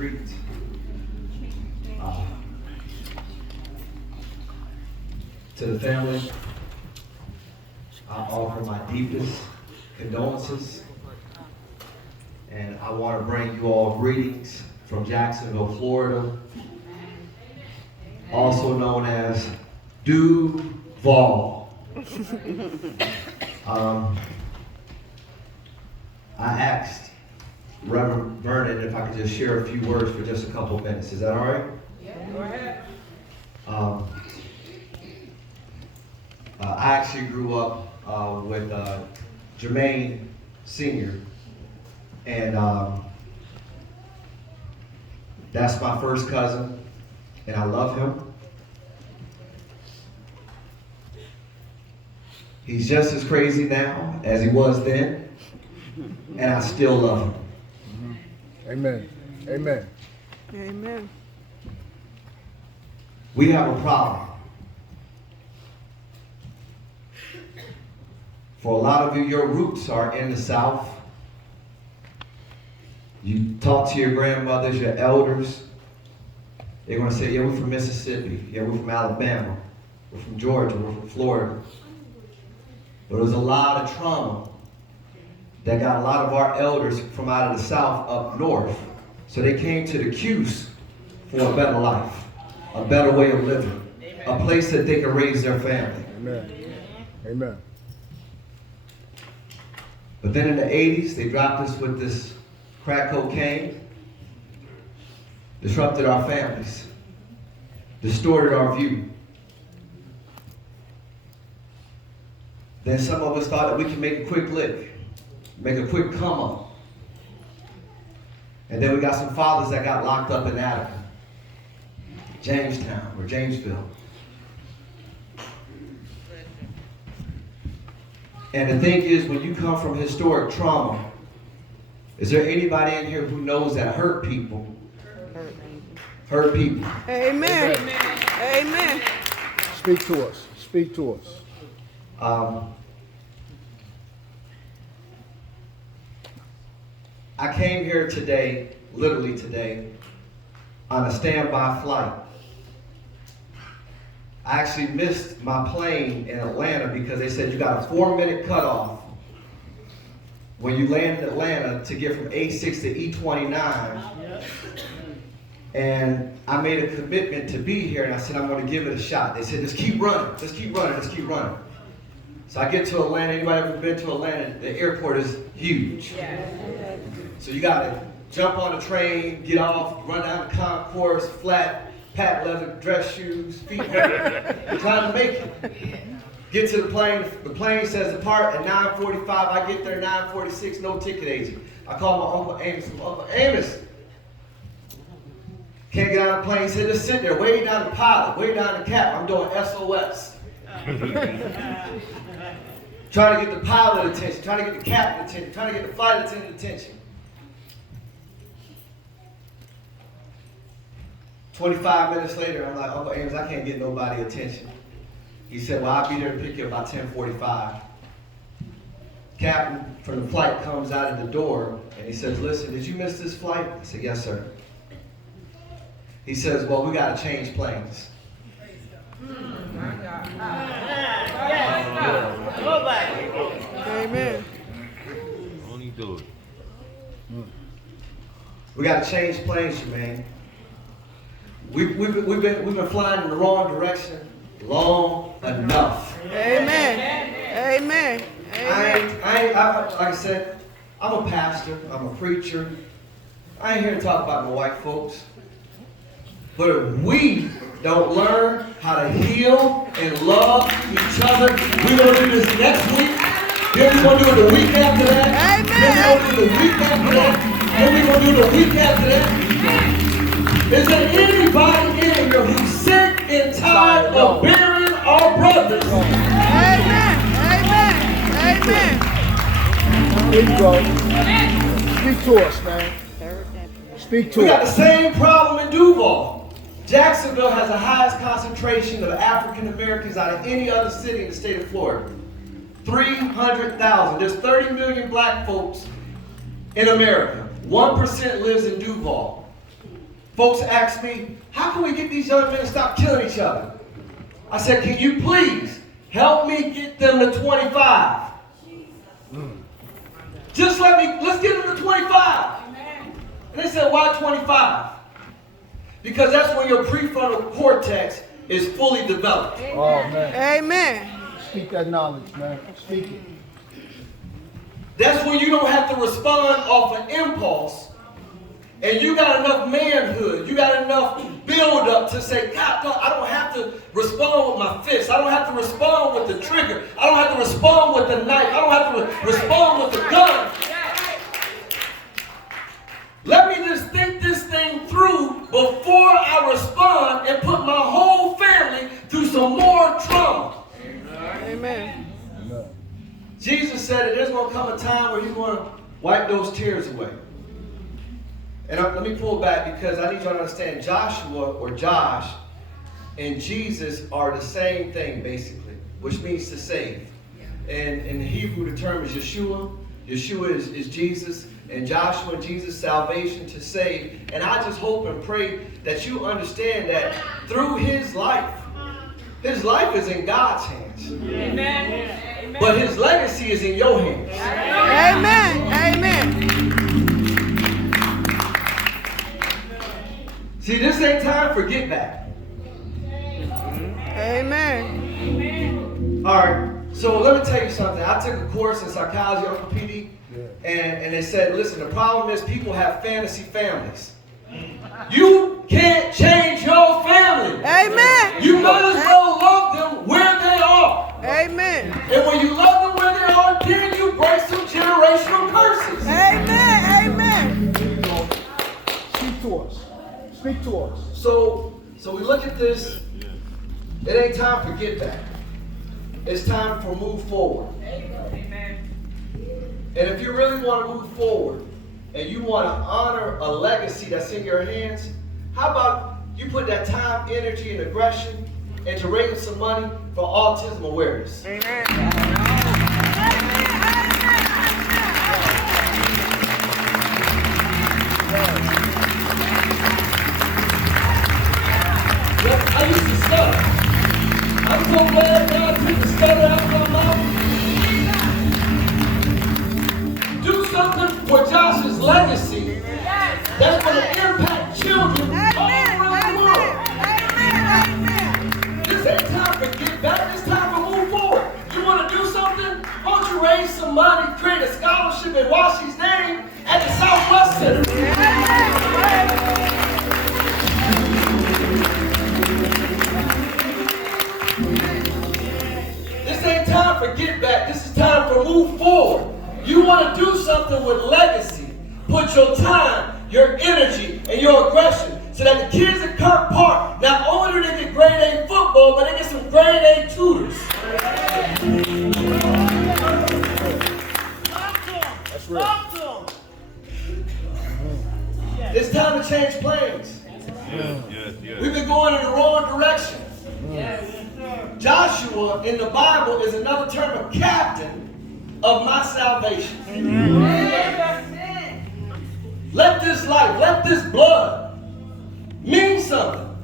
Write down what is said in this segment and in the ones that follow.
Greetings. To the family, I offer my deepest condolences, and I want to bring you all greetings from Jacksonville, Florida, also known as Duval. I asked Reverend Vernon if I could just share a few words for just a couple of minutes. Is that all right? Yeah, go ahead. I actually grew up with Jermaine Sr., and that's my first cousin, and I love him. He's just as crazy now as he was then, and I still love him. Amen. Amen. Amen. We have a problem. For a lot of you, your roots are in the South. You talk to your grandmothers, your elders. They're going to say, yeah, we're from Mississippi. Yeah, we're from Alabama. We're from Georgia. We're from Florida. But there's a lot of trauma that got a lot of our elders from out of the South up north. So they came to the Cuse for a better life, a better way of living, a place that they can raise their family. Amen. Amen. But then in the 80s, they dropped us with this crack cocaine, disrupted our families, distorted our view. Then some of us thought that we could make a quick lick, make a quick come up. And then we got some fathers that got locked up in Attica, Jamestown or Jamesville. And the thing is, when you come from historic trauma, is there anybody in here who knows that hurt people? Hurt people. Amen. Amen. Speak to us. Speak to us. I came here today, literally today, on a standby flight. I actually missed my plane in Atlanta because they said you got a 4-minute cutoff when you land in Atlanta to get from A6 to E29. And I made a commitment to be here, and I said, I'm going to give it a shot. They said, just keep running, just keep running, just keep running. So I get to Atlanta. Anybody ever been to Atlanta? The airport is huge. So you got to jump on the train, get off, run down the concourse, flat, patent leather dress shoes, feet hurt. Trying to make it. Get to the plane says depart at 9:45. I get there 9:46, no ticket agent. I call my Uncle Amos. Uncle Amos, can't get on the plane. He said, just sit there, wave down the pilot, wave down the cap. I'm doing SOS. Trying to get the pilot attention, trying to get the captain attention, trying to get the flight attendant attention. 25 minutes later, I'm like, Uncle Amos, I can't get nobody attention. He said, well, I'll be there to pick you up by 10:45. Captain from the flight comes out of the door, and he says, listen, did you miss this flight? I said, yes, sir. He says, well, we got to change planes. Amen. Only do it. We got to change planes, Jermaine. We've been flying in the wrong direction long enough. Amen. Amen. Amen. Like I said, I'm a pastor. I'm a preacher. I ain't here to talk about my white folks. But if we don't learn how to heal and love each other, we're going to do this next week. Then we're going to do it the week after that. Then we're going to do it the week after that. Then we're going to do it the week after that. Is there anybody in here who's sick and tired of burying our brothers? Amen. Amen. There you go. Speak to us, man. Speak to We got the us. same problem in Duval. Jacksonville has the highest concentration of African Americans out of any other city in the state of Florida. 300,000. There's 30 million black folks in America. 1% lives in Duval. folks ask me, how can we get these young men to stop killing each other? I said, can you please help me get them to 25? Let's get them to 25. And they said, why 25? Because that's when your prefrontal cortex is fully developed. Oh, man. Amen. Speak that knowledge, man. Speak it. That's when you don't have to respond off an impulse. And you got enough manhood. You got enough build up to say, God, no, I don't have to respond with my fists. I don't have to respond with the trigger. I don't have to respond with the knife. I don't have to respond with the gun. Let me just think this thing through before I respond and put my whole family through some more trauma. Amen. Jesus said that there's going to come a time where he's going to wipe those tears away. And let me pull back because I need you to understand Joshua or Josh and Jesus are the same thing basically, which means to save. And in Hebrew the term is Yeshua. Yeshua is Jesus. And Joshua and Jesus' salvation to save. And I just hope and pray that you understand that through his life is in God's hands. Amen. But his legacy is in your hands. Amen. Amen. See, this ain't time for get back. Amen. All right, so let me tell you something. I took a course in psychology at Uncle PD, and they said, listen, the problem is people have fantasy families. You can't change your family. Amen. You might as well love them where they are. Amen. And when you love them where they are, then you break some generational curses. Amen. Amen. There you go. Speak to us. Speak to us. So we look at this. It ain't time for get back. It's time for move forward. Amen. And if you really want to move forward and you want to honor a legacy that's in your hands, how about you put that time, energy, and aggression into raising some money for autism awareness? Amen. I used to stutter. I'm so glad God took the stutter out of my mouth. Do something for Josh's legacy that's going to impact children all around the world. This ain't time for get back. It's time to move forward. You want to do something? Why don't you raise some money, create a scholarship, and wash his name at the Southwest Center? This ain't time for get back. This is time for move forward. You want to do something with legacy. Put your time, your energy, and your aggression so that the kids at Kirk Park, not only do they get grade A football, but they get some grade A tutors. That's real. It's time to change plans. Yes. We've been going in the wrong direction. Joshua in the Bible is another term of captain of my salvation. Let this life, let this blood mean something.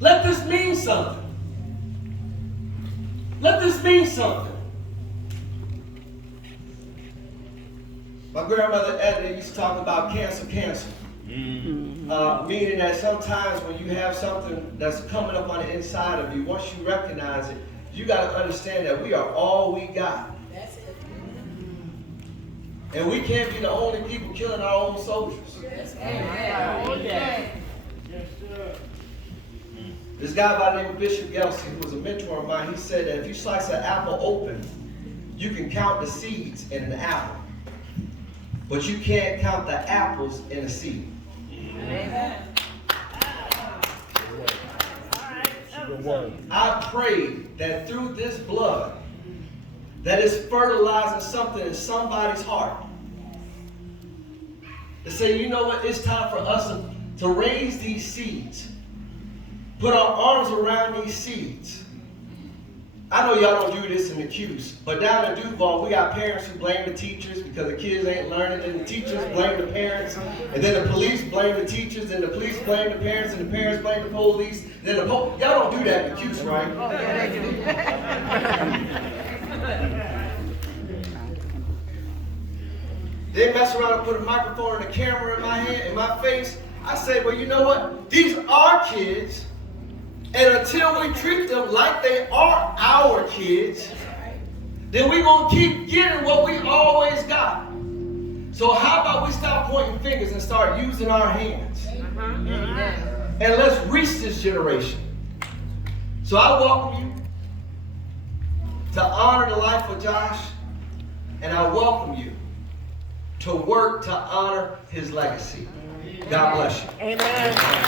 Let this mean something. Let this mean something. My grandmother Edna used to talk about cancer. Meaning that sometimes when you have something that's coming up on the inside of you, once you recognize it, you got to understand that we are all we got. That's it. And we can't be the only people killing our own soldiers. Yes. Amen. Yes, sir. This guy by the name of Bishop Yelsey, who was a mentor of mine, he said that if you slice an apple open, you can count the seeds in an apple. But you can't count the apples in a seed. Amen. I pray that through this blood, that is fertilizing something in somebody's heart. To say, you know what, it's time for us to raise these seeds. Put our arms around these seeds. I know y'all don't do this in the Q's, but down in Duval, we got parents who blame the teachers because the kids ain't learning, and the teachers blame the parents, and then the police blame the teachers, and the police blame the parents, and the parents blame the police, and then y'all don't do that in the Q's, right? Oh, yeah, they do. They mess around and put a microphone and a camera in my hand, in my face. I say, well, you know what? These are kids. And until we treat them like they are our kids, then we're going to keep getting what we always got. So how about we stop pointing fingers and start using our hands? And let's reach this generation. So I welcome you to honor the life of Josh, and I welcome you to work to honor his legacy. God bless you. Amen.